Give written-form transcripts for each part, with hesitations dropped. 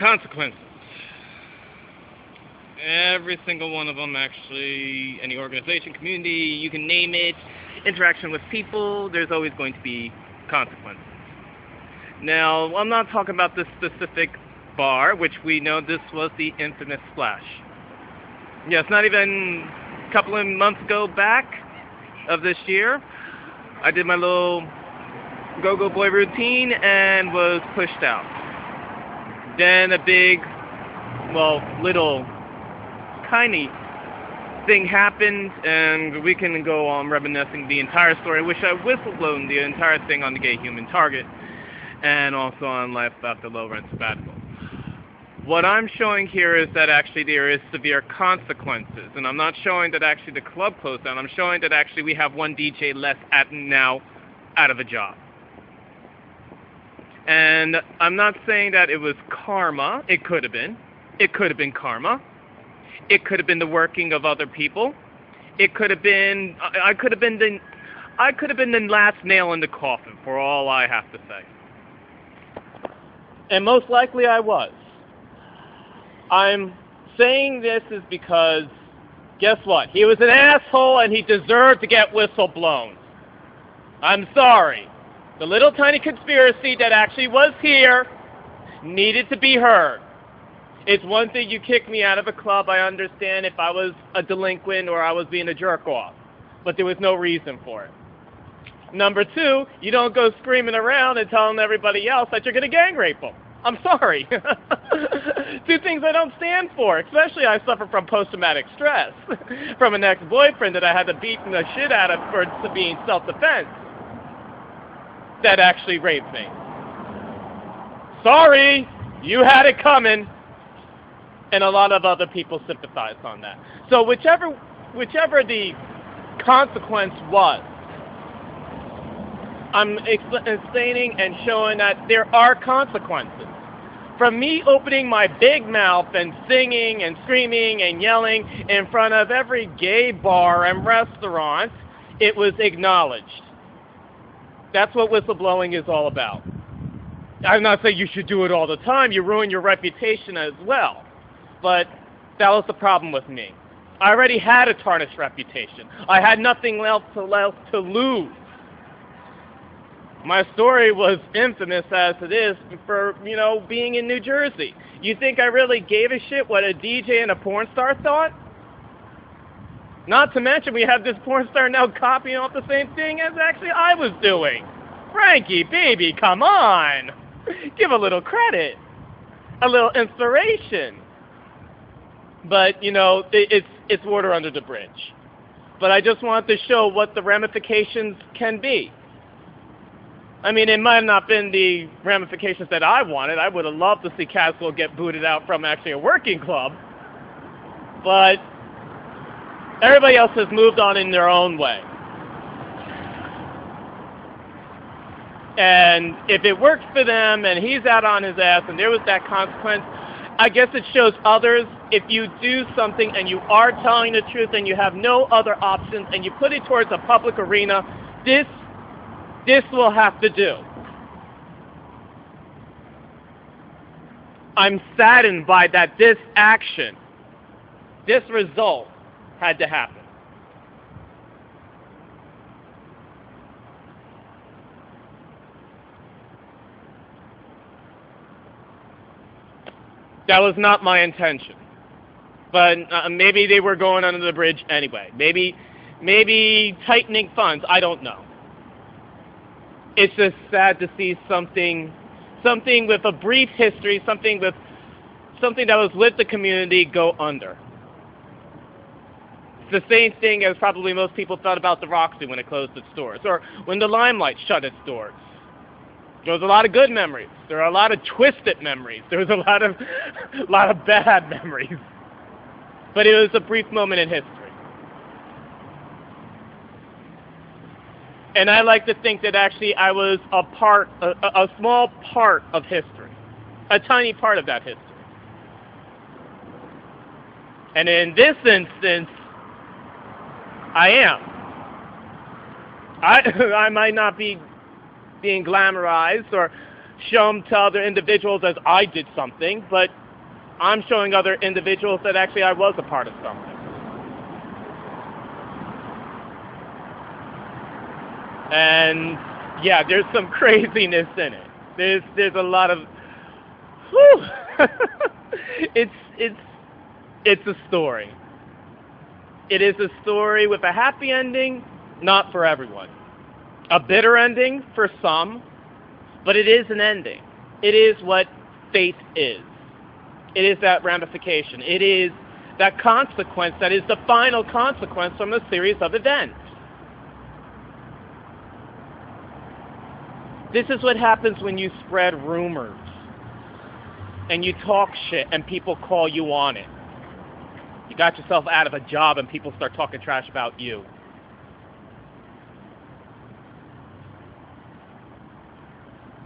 Consequences. Every single one of them, actually. Any organization, community, you can name it. Interaction with people, there's always going to be consequences. Now, I'm not talking about this specific bar, which we know this was the infamous splash. Yes, not even a couple of months ago back of this year, I did my little go-go boy routine and was pushed out. Then a big, well, little tiny thing happened, and we can go on reminiscing the entire story. I wish I whistleblown the entire thing on the Gay Human Target and also on Life After Low Rent Sabbatical. What I'm showing here is that actually there is severe consequences, and I'm not showing that actually the club closed down. I'm showing that actually we have one DJ less now out of a job. And I'm not saying that it was karma. It could have been. It could have been karma. It could have been the working of other people. It could have been. I could have been the last nail in the coffin, for all I have to say. And most likely I was. I'm saying this is because, guess what? He was an asshole and he deserved to get whistle-blown. I'm sorry. The little tiny conspiracy that actually was here needed to be heard. It's one thing you kick me out of a club, I understand if I was a delinquent or I was being a jerk-off. But there was no reason for it. Number two, you don't go screaming around and telling everybody else that you're going to gang rape them. I'm sorry. Two things I don't stand for. Especially I suffer from post-traumatic stress from an ex-boyfriend that I had to beat the shit out of for being self-defense that actually raped me. Sorry, you had it coming. And a lot of other people sympathized on that. So whichever the consequence was, I'm explaining and showing that there are consequences. From me opening my big mouth and singing and screaming and yelling in front of every gay bar and restaurant, it was acknowledged. That's what whistleblowing is all about. I'm not saying you should do it all the time. You ruin your reputation as well. But that was the problem with me. I already had a tarnished reputation. I had nothing else to lose. My story was infamous as it is for, being in New Jersey. You think I really gave a shit what a DJ and a porn star thought? Not to mention we have this porn star now copying off the same thing as actually I was doing. Frankie, baby, come on. Give a little credit. A little inspiration. But, it's water under the bridge. But I just wanted to show what the ramifications can be. I mean, it might not have been the ramifications that I wanted. I would have loved to see Caswell get booted out from actually a working club. But everybody else has moved on in their own way. And if it worked for them and he's out on his ass and there was that consequence, I guess it shows others, if you do something and you are telling the truth and you have no other options and you put it towards a public arena, this will have to do. I'm saddened by that this action, this result, had to happen. That was not my intention. But maybe they were going under the bridge anyway. Maybe tightening funds. I don't know. It's just sad to see something with a brief history, something that was with the community go under. It's the same thing as probably most people thought about the Roxy when it closed its doors, or when the Limelight shut its doors. There was a lot of good memories. There are a lot of twisted memories. There was a lot of bad memories. But it was a brief moment in history. And I like to think that actually I was a small part of history. A tiny part of that history. And in this instance, I am. I might not be being glamorized or show them to other individuals as I did something, but I'm showing other individuals that actually I was a part of something. And yeah, there's some craziness in it. There's a lot of whew. It's a story. It is a story with a happy ending, not for everyone. A bitter ending for some, but it is an ending. It is what fate is. It is that ramification. It is that consequence that is the final consequence from a series of events. This is what happens when you spread rumors and you talk shit and people call you on it. You got yourself out of a job and people start talking trash about you.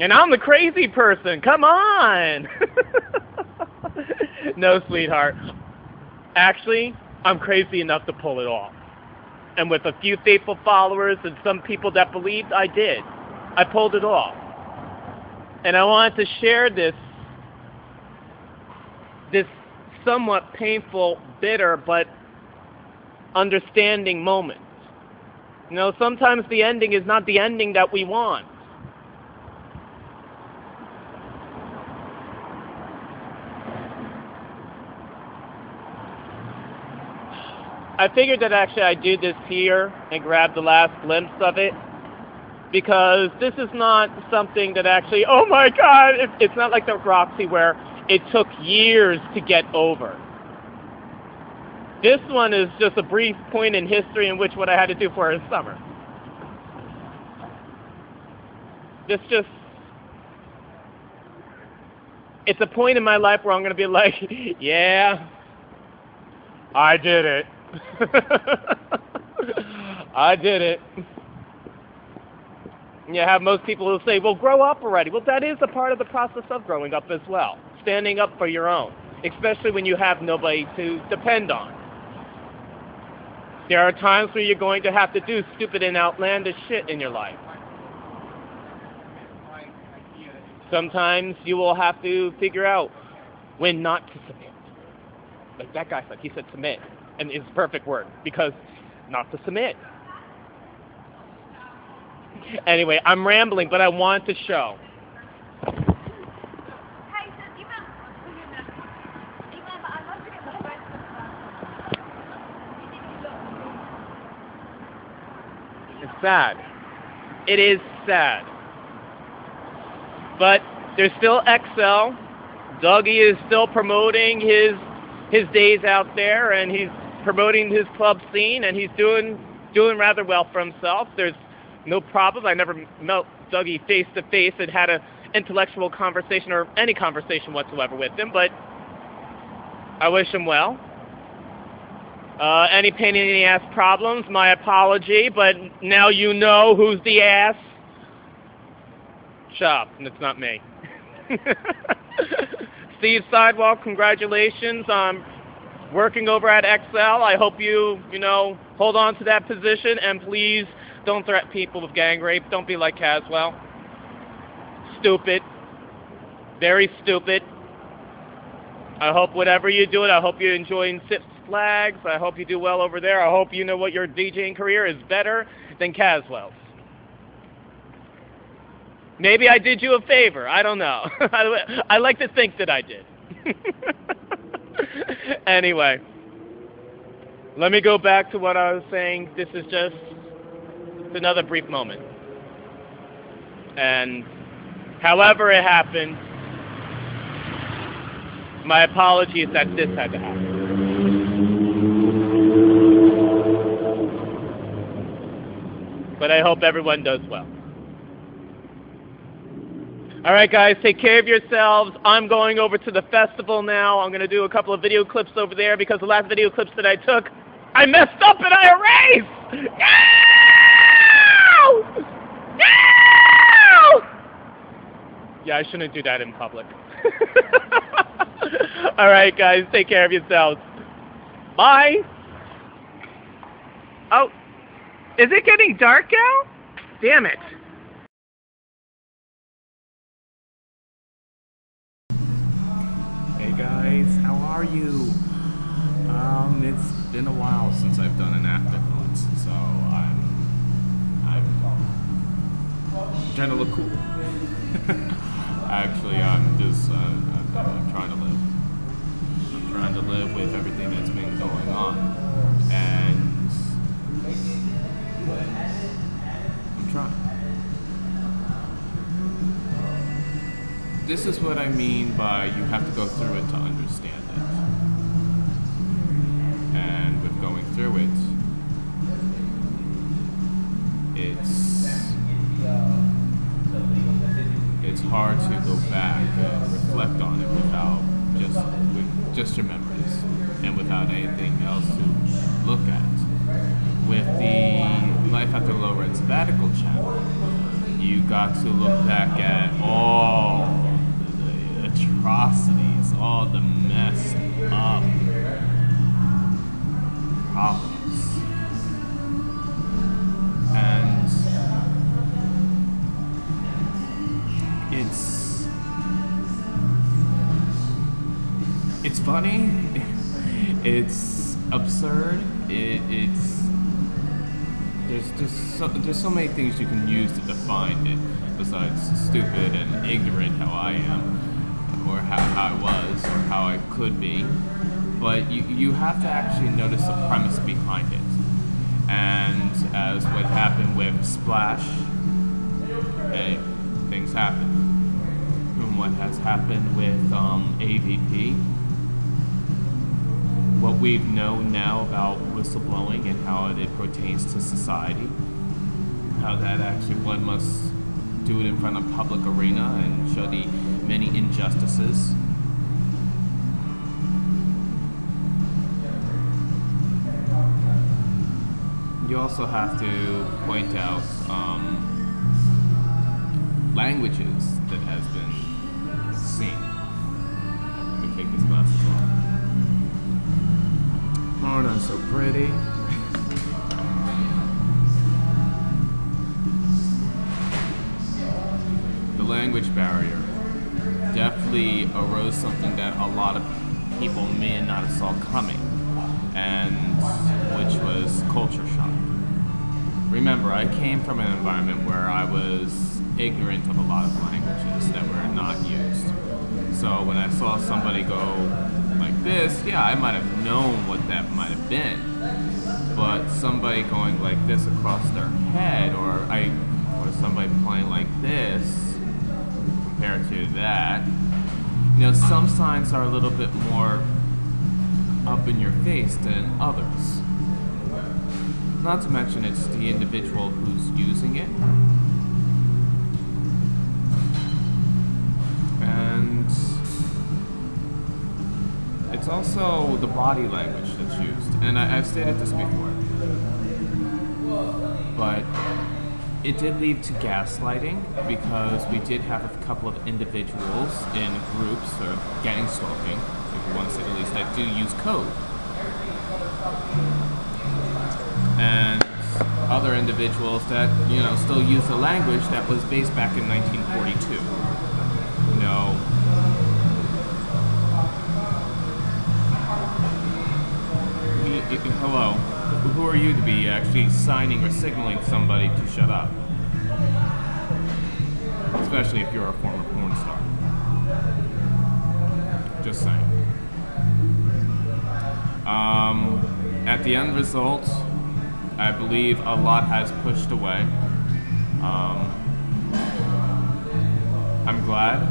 And I'm the crazy person. Come on. No, sweetheart. Actually, I'm crazy enough to pull it off. And with a few faithful followers and some people that believed, I did. I pulled it off. And I wanted to share this somewhat painful, bitter, but understanding moment. You know, sometimes the ending is not the ending that we want. I figured that actually I'd do this here and grab the last glimpse of it, because this is not something that actually, oh my God, it's not like the Roxy where it took years to get over. This one is just a brief point in history in which what I had to do for a summer. It's a point in my life where I'm going to be like, yeah, I did it. I did it. You have most people who say, well, grow up already. Well, that is a part of the process of growing up as well. Standing up for your own, especially when you have nobody to depend on. There are times where you're going to have to do stupid and outlandish shit in your life. Sometimes you will have to figure out when not to submit. Like that guy said, he said submit. And it's the perfect word, because not to submit. Anyway, I'm rambling, but I want to show. It's sad. It is sad. But there's still XL. Dougie is still promoting his days out there, and he's promoting his club scene, and he's doing rather well for himself. There's no problem. I never met Dougie face to face and had an intellectual conversation or any conversation whatsoever with him, but I wish him well. Any pain in the ass problems, my apology, but now you know who's the ass. Shop, and it's not me. Steve Sidewalk, congratulations on working over at XL. I hope you hold on to that position, and please don't threaten people with gang rape. Don't be like Caswell. Stupid. Very stupid. I hope whatever you do, I hope you're enjoying Six Flags. I hope you do well over there. I hope you know what your DJing career is better than Caswell's. Maybe I did you a favor. I don't know. I like to think that I did. Anyway, let me go back to what I was saying. This is just another brief moment. And however it happened, my apologies that this had to happen. But I hope everyone does well. All right, guys, take care of yourselves. I'm going over to the festival now. I'm going to do a couple of video clips over there because the last video clips that I took, I messed up and I erased! No! No! Yeah, I shouldn't do that in public. All right, guys, take care of yourselves. Bye. Oh, is it getting dark now? Damn it. are you? It's been a while since I've done an AfterThoughts, so I'm trying to look cool. Actually, I'm trying to live. I'm trying to live with everything that's been going on, and I'm trying. This is what I mean by you have to go through it to understand it. And with going through it, it's hard to go back and reflect on it without just your memories and without anything else to look at. With the Life After Low Rent Sabbatical channel, you got to look back at all the atrocities, all the messed up problems. And it's funny, it's absurd, there's so many things you can use to define it besides stupid and ignorant how I am, or how I was, or how I could be. But you have to actually notice the premise behind it. And as what happened with Splash, okay, things happen. And what has happened with AVP, what we've known now about whistleblowing and how it pertains to society, how that actually one must do it in front of public arena and show the many injustices. You also have to point out languages that has been seen. Let me take these glasses off. Oh, not so pretty. The language barrier definitely arose something that a lot of people may not have saw coming, and which was culture shock. Remember, I came from an environment where I was ignorant of a lot of languages that were not used. So when I saw somebody go like this, yeah, I might have known what that might have been. But somebody going like this across their head, or somebody playing like this, compared to that, some signs are a little bit more up in your face than others. Not to mention it's the individual who's using it. And it's also the body language that's used. And I've stated this before. But it did lead to gaslighting, because we did have a couple of individuals in groups of gang stalking, if you want to say the least, that do use code. And other individuals that, still use the language that was based back in 1942. Hello, who are you to be actually signing or signaling somebody to shut up? Especially if you're a former porn star. Just saying. At the end result, I believe a lot has pushed away. I'm glad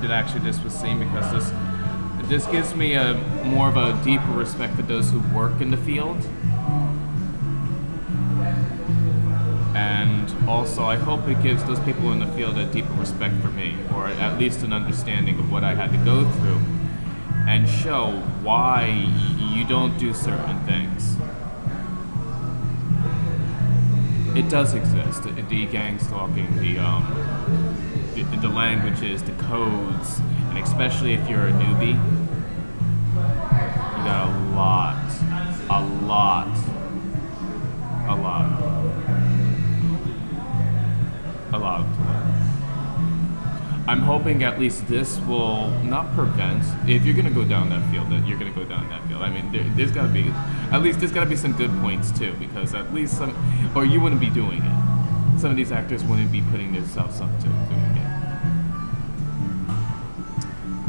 that actually this was seen, because this gives me more of a deeper respect for those who work in the field. And also, I hope it gives those people in the field a deeper respect for me, or at least an understanding of what I had to go through, and show why you don't do certain things. It does exist, the gang stalking, the languages, the codes, and especially if you're a newbie, you got a lot to learn. I'm hoping at least this will not prevent. If you're gonna go down that field, that you're gonna go down that field. I mean, there's gotta be some good points too, because at least some, or you wouldn't be doing it. Some of these actors wouldn't be putting themselves up to doing it.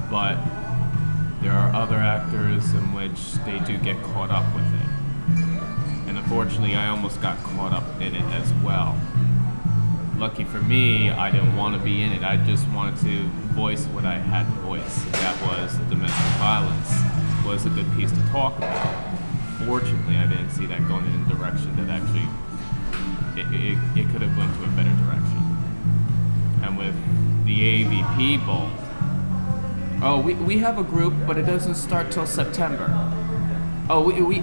But there are other actors in which they do get caught up with it. And unfortunately, I almost got caught up in it as well. Lucky for me, I didn't want to be in it. I just wanted to voice what I had to voice. That was domestic violence. Was a good piece to talk about. Fortunately, I didn't see that going in a direction that actually it could have went to a better direction. And with the AV people, oh, we have a group, but it doesn't start till September. Oh, we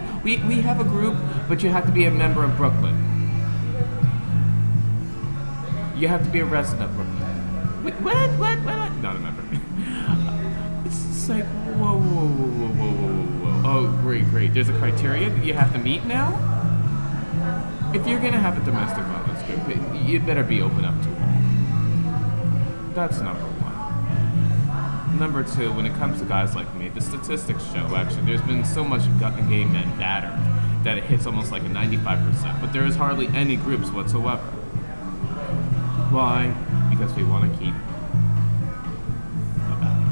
have a group, but you have to be a member of Brooklyn. You have to be a resident of Brooklyn. Wait, what? Not a member. It's like, whoa. Oh, great. There's a criteria that you have to meet now? If you're gonna have a domestic violence group, you'd better be open up to all. That's number one. Number two, when it comes to guys like me, the statistics show, actually, there's been so much gay men battered that it hits almost like a 95%, but there is hardly any groups whatsoever. Why? Because we want to keep a battle.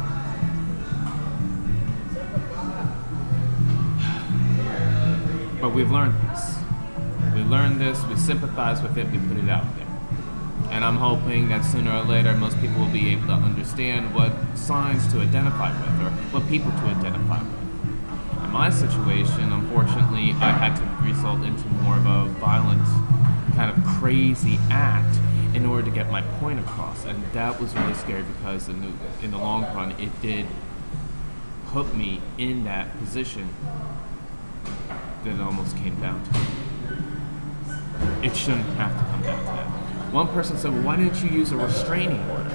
But we've learned this. We learned this, we sympathize with it, we put it out there. And I'm hoping that sooner or later most people will be able to understand what signs to identify with or what people to identify with. In my situation, unfortunately, I had to result into more of a violent, kind of crazy act in order to get my point across. And that was really scary because in the long run, it did put me in that position that it almost came down to. It shouldn't have to come down to that. One person said, well, why didn't you use a restraining order?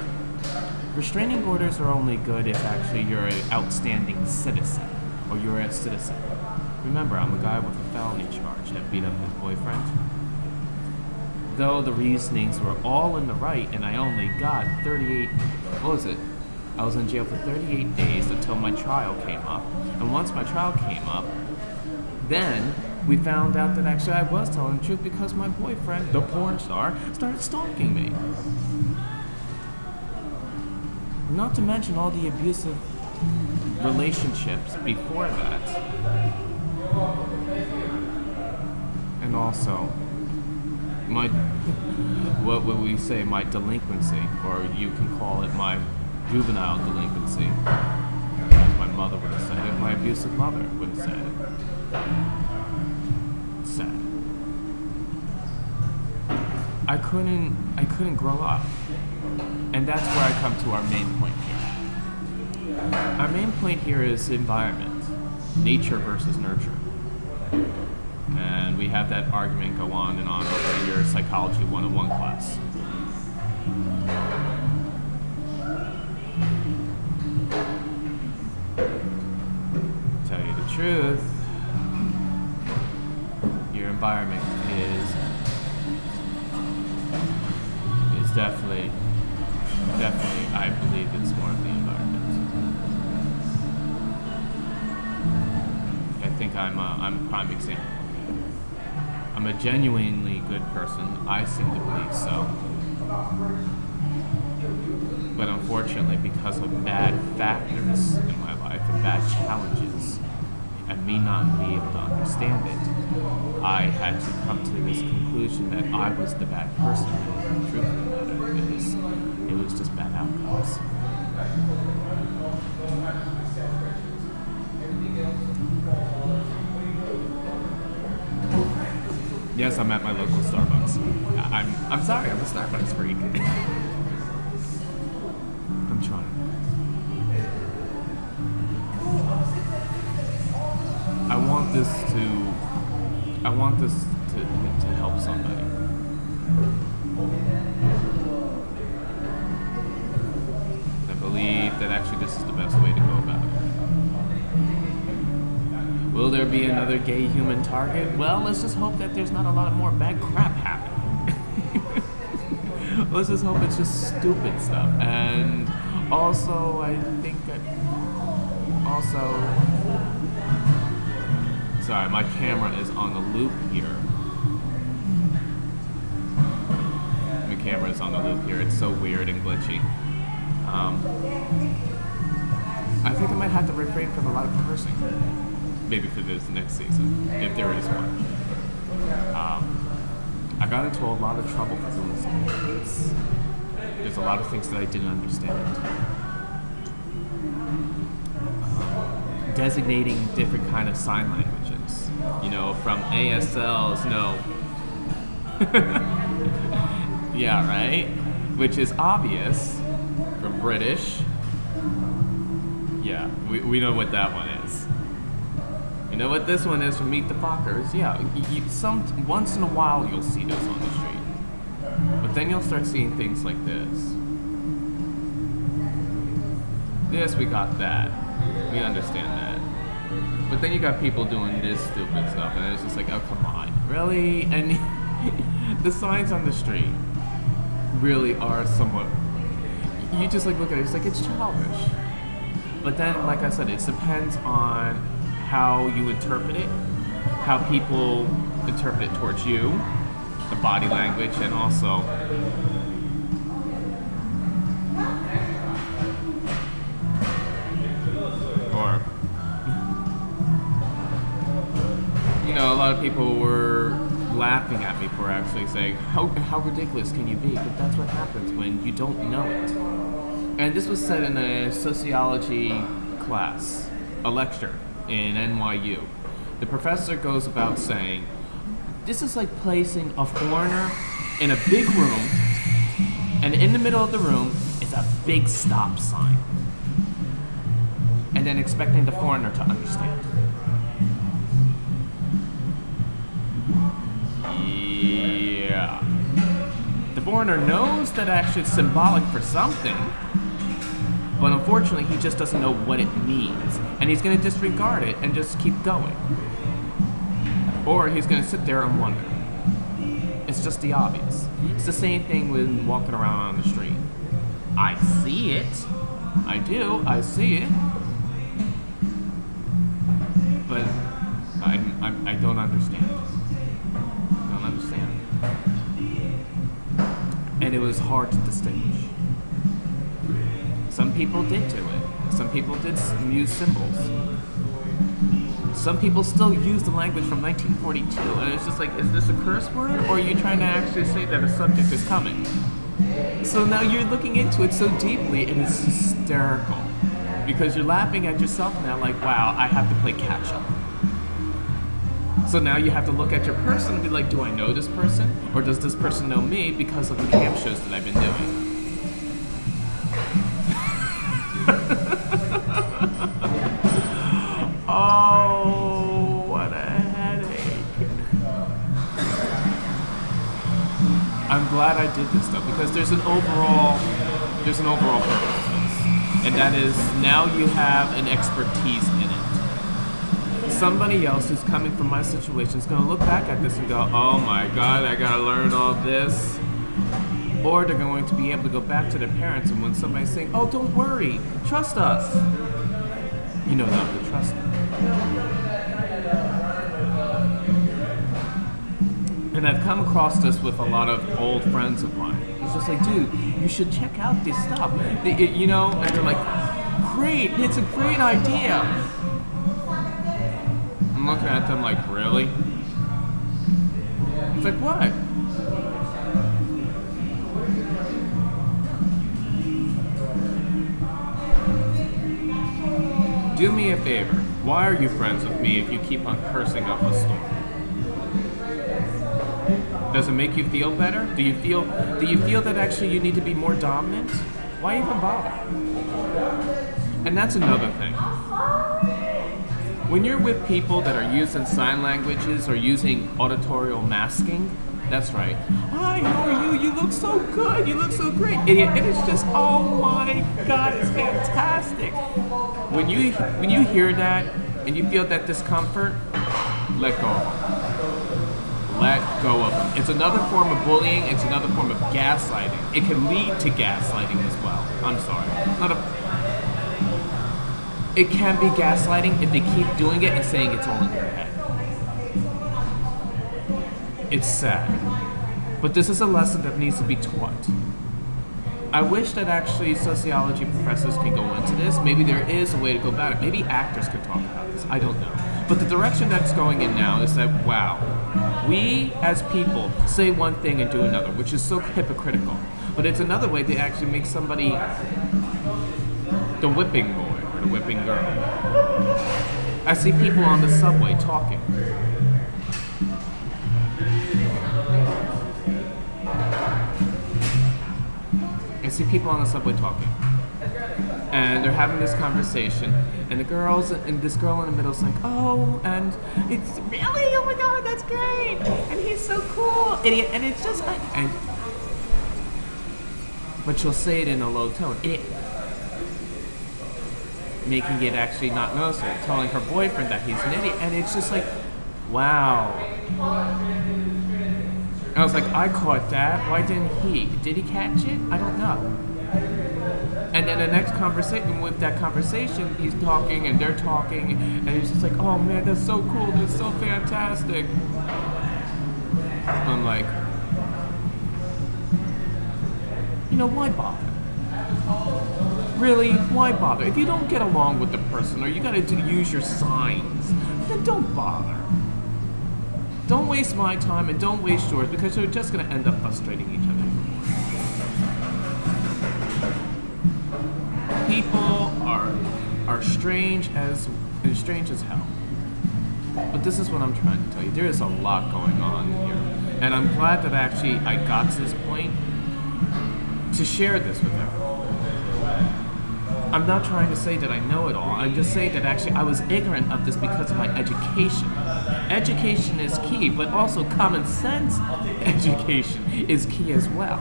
Restraining orders are only good if actually you're an outstanding citizen, or you're a citizen. Remember, I'm a guy with a felony charge that beat up his boyfriend. Though the reasonings were all in the right, and I only got 38, what was it? I was in jail for 38 days until my trial came up. And once my trial came up, then we found out that actually I was telling the truth because my boyfriend, the porn star, started stalking me. Not to mention all the abusive relationships before that. And also, what would we say, my delinquency, or you can call it my juvenile delinquency. As my mother would have said it, my abusive mother would have said it. Sad. I couldn't grow up. And that's where I come to our main point here. Our main point here is environment. Nature versus nurture. And we have that argument go on and on over your Psychology 101 class. Tell you the truth, your environment is definitely, I believe it's more of the environment. I think I'm a prime example. I'm a genuinely good person. I seem to believe so. But unfortunately, because of bad factors in my life and bad challenges, and me not being able to understand it, I had to come to this conclusion that I was the bad person. And the truth of the matter is, it was just bad outcomes. Yes, I'm at my local Starbucks. I'm sorry, I'm a Starbucks freak. I'm trying. I want this to help somebody. I believe that actually this is the best way to go about it. Will there be another gay human target? Well, let's just hope that there's not a lot of more bad crap happening. Let's just hope it's just stupid stuff. And Also, I think that sorry, my camera is on the loop here. My camera is on the loop here. It's so weird and glitchy. I think I might have to refrain from a lot of cursing. Maybe for this next season, if there is one. I got into a lot of trouble for doing something like this. There's a lot of things that I didn't understand. Designating different kind of sign languages. You know, from ASLs, no. Yeah, right? Which is obvious. From British. Yeah, we know what that one is. You know what this one is from Meet the Fockers? Yeah, once in a while you'll see this on the street. But then you'll start seeing things like this. This, we got that. We understand that. But then you got people doing this stupid stuff, and it's just like, oh, come on. Really? And the signs on the street really are somewhat... You just like look at it, it's like, it's childish. But then, like I said, it depends on how you interpret it, how people interpret it towards you, the body language, and also or you know, a lot of people were laughing at me for actually saying, how ridiculous can you be? But that's what happens when you don't know it. And this was said in a sociology class, a lecture in NYU. The professor goes about saying, this is like placing a foreigner in a big room, and in the middle of the room is a big stop sign. And then expecting the foreigner to understand. Yeah. The foreigner knows that actually it's symbolic for something, but unfortunately he just doesn't know what it means. And he's going to disregard it and just keep going. Or he's going to sit there and wonder. It's just the obvious. It's the same thing when walking around on the street. I see it. I do. I see it. But I don't understand. I don't understand. And it was hard to distinguish. Some people did do it. Some people did use symbols. Some people still use the language from 1942, and it's just like, is this a curse word, or are you trying to actually say that a subject is coming? So now you're looking into it so deeply, and it's hysterical. Because you're laughing at yourself now like, wow, I have to play catch up. So now you have to look at your person and be like, do I know this person? Or does this person know me because of the camp shows that I've been doing? Oh, what a headache. I'm glad I did this stuff because there's an overall purpose to this. And that is, now you have an expertise in it. Somebody else who's coming from my situation is going to look back at this and go, oh my God, I got to learn all this. Or they're going to be able to go back to their parents, and when somebody's saying, oh, don't worry, trust us, you know not to trust them. And I've come across this with a lot of old friends of mine. It's just like, dude, you should check out this stuff. You know, and they're like, great, it's a great idea. I'm looking at them like, really? It's like, what? Do me a favor. Why are you friends with me if you keep on cursing up a storm? Does it make you feel better? Do you feel that actually you need to be more dominant? Why even bother? And that's another thing. When you're with people that are using sign languages or using auditorial masking, that's right. Hi, how are you? You look so good. You look so great. And it's just, oh my God, it's fantastic. When you hear that and you feel that discomfort, let go. Let go of them. It's another form of bullying. It's another form of gaslighting. It can lead to gaslighting as well. I'm sorry. It can be gaslighting if they keep doing it and saying it's all in your head. It's sad. But this is a lesson that needs to be taught. I wish that actually sociology professors can go into this. Maybe there is a way to go about it. Maybe actors could talk about this. I don't know. But the direction that's going in now is that, wow, we as people say one thing and do another, which is so hypocritical. But it's another way to actually make somebody the whipping boy or the whipping girl. I see people on the subway talking. I see people on the subway talking, and they're having this conversation, and this girl in the middle is like, oh, and it's really, oh my god, that's great, and he's so cool, idiot, and it's just like, but she'll say it in a low tone, making it actually not noticeable, telling her boyfriend that he's an idiot, and it's just like, wow. I was like, I caught that. Why didn't he? Did he catch it? I don't know. And then the next conversation, with that conversation, he's talking and they're talking, and he's just like, oh man, that's so cool. That's so fantastic. I'm like, why bother? Really, why bother? If you don't get along with the person or you gotta use your signs, then don't bother. Don't waste my time and don't waste yours because you're just going to end up frustrating each other. People are strange as hell. But this is what I'm trying to tell you. There is a lot going on here. And I'm glad that actually I got to this point to share this with everyone. I'm not trying to say that I know it all. I'm just saying that actually I was ignorant of this because of my education. Education is key, but also common sense education is key as well.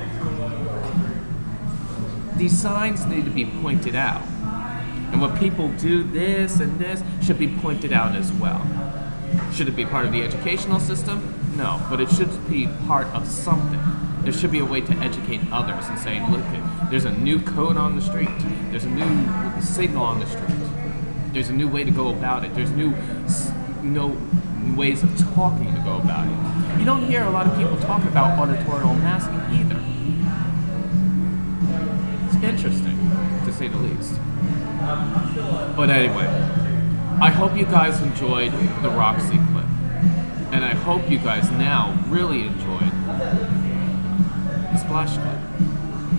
These signs need to be pointed out. And when people do this and this should be pointed out as well. Should it be part of the educational system? No, but it should be part of something. There should be a way to educate others and say, look, there's a new code on the street. There's a new signal on the street. There's a new way to go about it. There's new ways of talking to go about it. You don't hear a lot of people talk about auditorial masking either. It's interesting, to say the least. But anyway, I hope you guys enjoyed the Roxy clip. And I hope you guys now really enjoyed the Splash clip.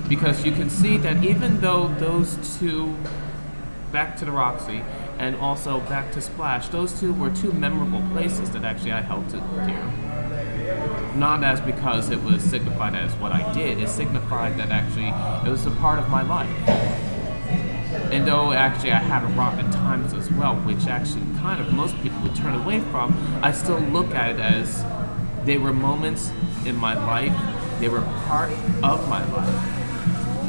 Because you can see that even though those two, back to the Roxy and also back to Splash, those two were two memorable places that actually I held to dear. Not as because it was signified as what I did, it signified that actually it was a part of my life. And though actually I had a rotten times as well, which actually kind of most people would turn away from, I still look at it as they were moments in my life, they were part of my life.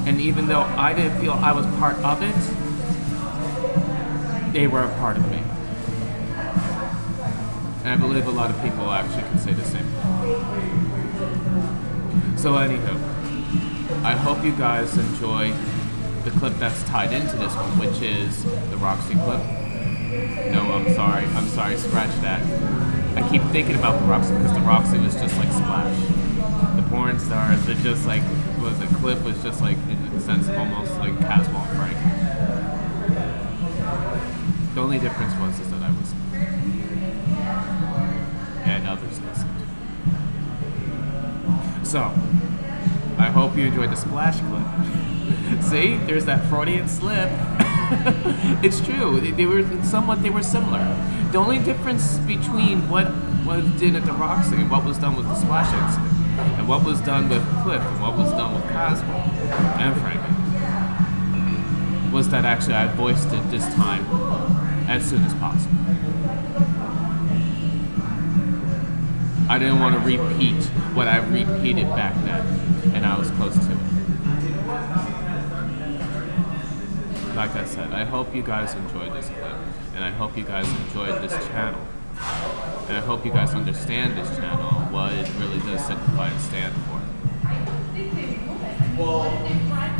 And even though I didn't feel I was part of it, they were a part of me. And I believe a lot of people actually can say the same thing. So anywho, I hope you guys enjoy the clip that's tied into this one, which is the Roxy clip. No, I'm sorry, scratch that. I keep thinking about the Roxy because the Roxy was just like Splash. The porn stars, the clip was just like, in a sense, almost like Caswell and Frank. The only difference was is that I was and others listened. So, I hope you enjoyed the Splash clip. See, there's that Freudian slip. It's true. They were similar. The only difference between what was done at the Roxy and what was done with the Splash incident, and what was done with Cliff and what was done with Caswell and Frank, was that actually I voiced it this time as soon as possible. I didn't want to repeat what I repeated back then, and I was close to it. Like I said, I hope you guys enjoyed this clip, and I hope you guys enjoyed this channel, and I hope you guys understand this channel what it really does signify and stand for.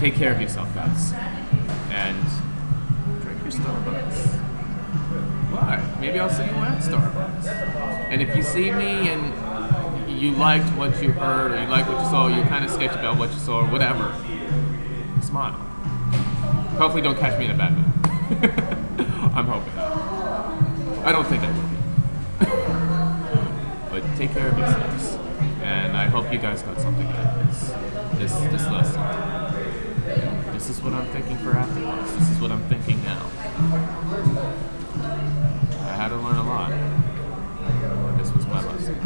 Take care of yourself, guys, and drink your Starbucks. Why? Maybe I'll see you at Starbucks. And if you see me and you liked what you heard, or you liked what you saw, you're kind of sketchy about what you saw, or whatever, smile. Hopefully don't catch me in a bad mood. I'm hoping not. I don't think I will be. But take care of yourselves. And I hope you guys got something out of this lesson. This is what I'm thinking for AfterThoughts. This is what I'm thinking now. I had to learn a lot. This was my lesson.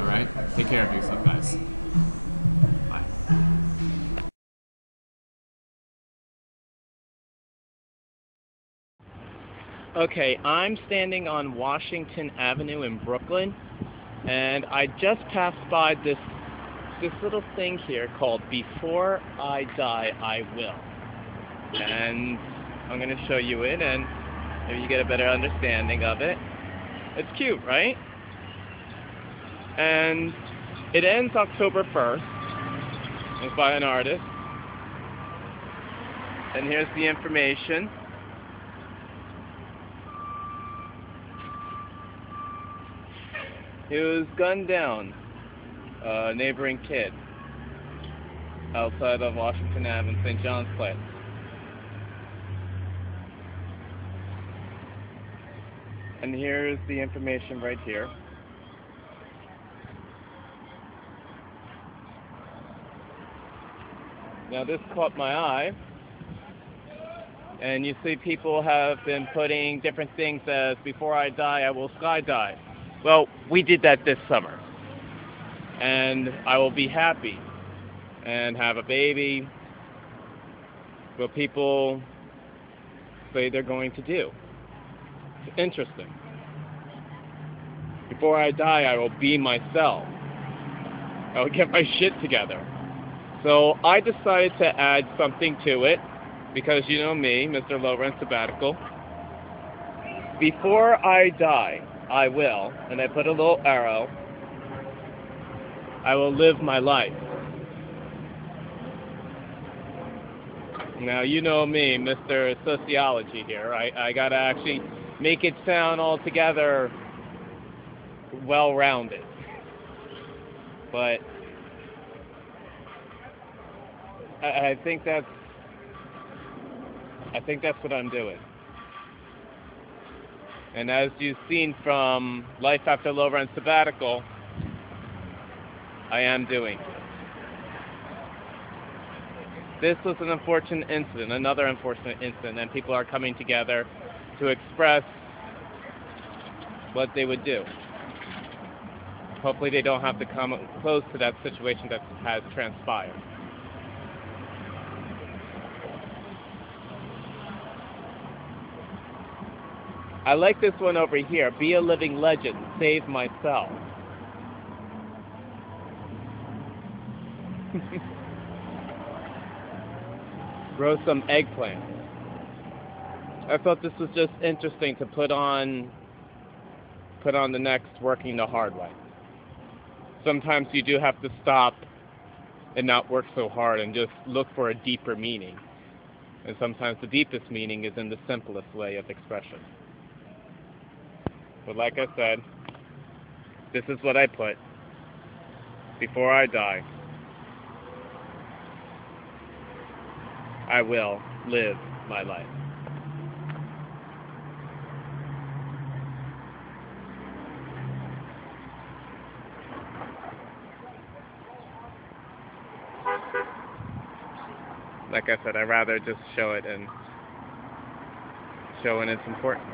Alright? Take care of yourself, guys. Bye. Okay, I'm standing on Washington Avenue in Brooklyn, and I just passed by this little thing here called Before I Die, I Will. And I'm going to show you it, and maybe you get a better understanding of it. It's cute, right? And it ends October 1st. It's by an artist. And here's the information. He was gunned down, a neighboring kid, outside of Washington Avenue, St. John's Place. And here's the information right here. Now this caught my eye, and you see people have been putting different things as, before I die, I will skydive. Well, we did that this summer, and I will be happy and have a baby, what people say they're going to do. It's interesting. Before I die, I will be myself. I will get my shit together. So I decided to add something to it, because you know me, Mr. Low-Rent Sabbatical. Before I die, I will, and I put a little arrow, I will live my life. Now, you know me, Mr. Sociology here. I gotta actually make it sound altogether well-rounded. But I think that's what I'm doing. And as you've seen from Life After Low-Rent Sabbatical, I am doing this. This was an unfortunate incident, another unfortunate incident, and people are coming together to express what they would do. Hopefully they don't have to come close to that situation that has transpired. I like this one over here. Be a living legend. Save myself. Grow some eggplant. I thought this was just interesting to put on the next Working the Hard Way. Sometimes you do have to stop and not work so hard and just look for a deeper meaning. And sometimes the deepest meaning is in the simplest way of expression. But like I said, this is what I put. Before I die, I will live my life. Like I said, I'd rather just show it and show in its importance.